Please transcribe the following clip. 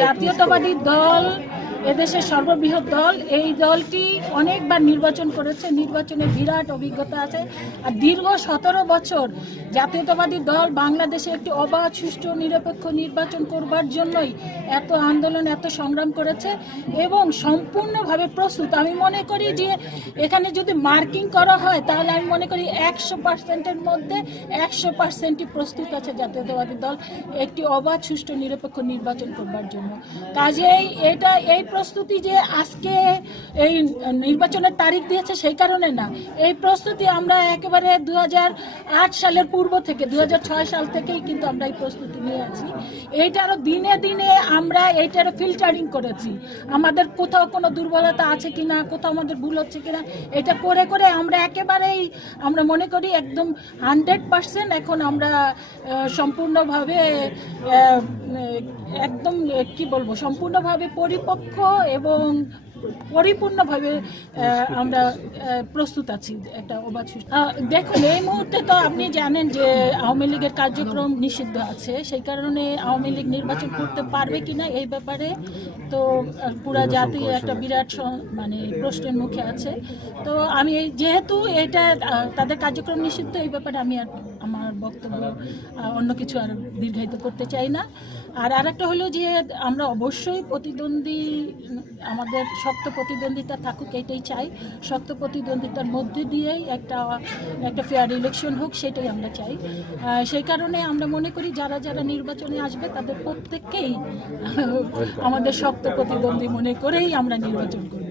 জাতীয়তাবাদী দল এদেশের সর্ববৃহৎ দল। এই দলটি অনেকবার নির্বাচন করেছে, নির্বাচনে বিরাট অভিজ্ঞতা আছে। আর দীর্ঘ 17 বছর জাতীয়তাবাদী দল বাংলাদেশে একটি অবাধ, সুষ্ঠু, নিরপেক্ষ নির্বাচন করবার জন্যই এত আন্দোলন, এত সংগ্রাম করেছে এবং সম্পূর্ণভাবে প্রস্তুত। আমি মনে করি যে এখানে যদি মার্কিং করা হয় তাহলে আমি মনে করি 100%-এর মধ্যে 100%ই প্রস্তুত আছে জাতীয়তাবাদী দল একটি অবাধ, সুষ্ঠু, নিরপেক্ষ নির্বাচন করবার জন্য। কাজেই এই প্রস্তুতি যে আজকে এই নির্বাচনের তারিখ দিয়েছে সেই কারণে না, এই প্রস্তুতি আমরা একেবারে 2008 সালের পূর্ব থেকে 2006 সাল থেকেই কিন্তু আমরা এই প্রস্তুতি নিয়ে আছি। এইটারও দিনে দিনে আমরা এইটারও ফিল্টারিং করেছি, আমাদের কোথাও কোনো দুর্বলতা আছে কিনা, কোথাও আমাদের ভুল হচ্ছে কিনা, এটা করে করে আমরা একেবারেই আমরা মনে করি একদম 100% এখন আমরা সম্পূর্ণভাবে একদম কি বলবো সম্পূর্ণভাবে পরিপক্ক এবং পরিপূর্ণভাবে আমরা প্রস্তুত আছি একটা অবাধ সুষ্ঠু। দেখুন, এই মুহূর্তে তো আপনি জানেন যে আওয়ামী লীগের কার্যক্রম নিষিদ্ধ আছে, সেই কারণে আওয়ামী লীগ নির্বাচন করতে পারবে কিনা এই ব্যাপারে তো পুরা জাতি একটা বিরাট মানে প্রশ্নের মুখে আছে। তো আমি যেহেতু এটা তাদের কার্যক্রম নিষিদ্ধ, এই ব্যাপারে আমি আর আমার বক্তব্য অন্য কিছু আর দীর্ঘায়িত করতে চাই না। আর আরেকটা হলো যে আমরা অবশ্যই প্রতিদ্বন্দ্বী, আমাদের শক্ত প্রতিদ্বন্দ্বিতা থাকুক, এটাই চাই। শক্ত প্রতিদ্বন্দ্বিতার মধ্যে দিয়েই একটা ফেয়ার ইলেকশন হোক, সেটাই আমরা চাই। সেই কারণে আমরা মনে করি যারা যারা নির্বাচনে আসবে তাদের প্রত্যেককেই আমাদের শক্ত প্রতিদ্বন্দ্বী মনে করেই আমরা নির্বাচন করি।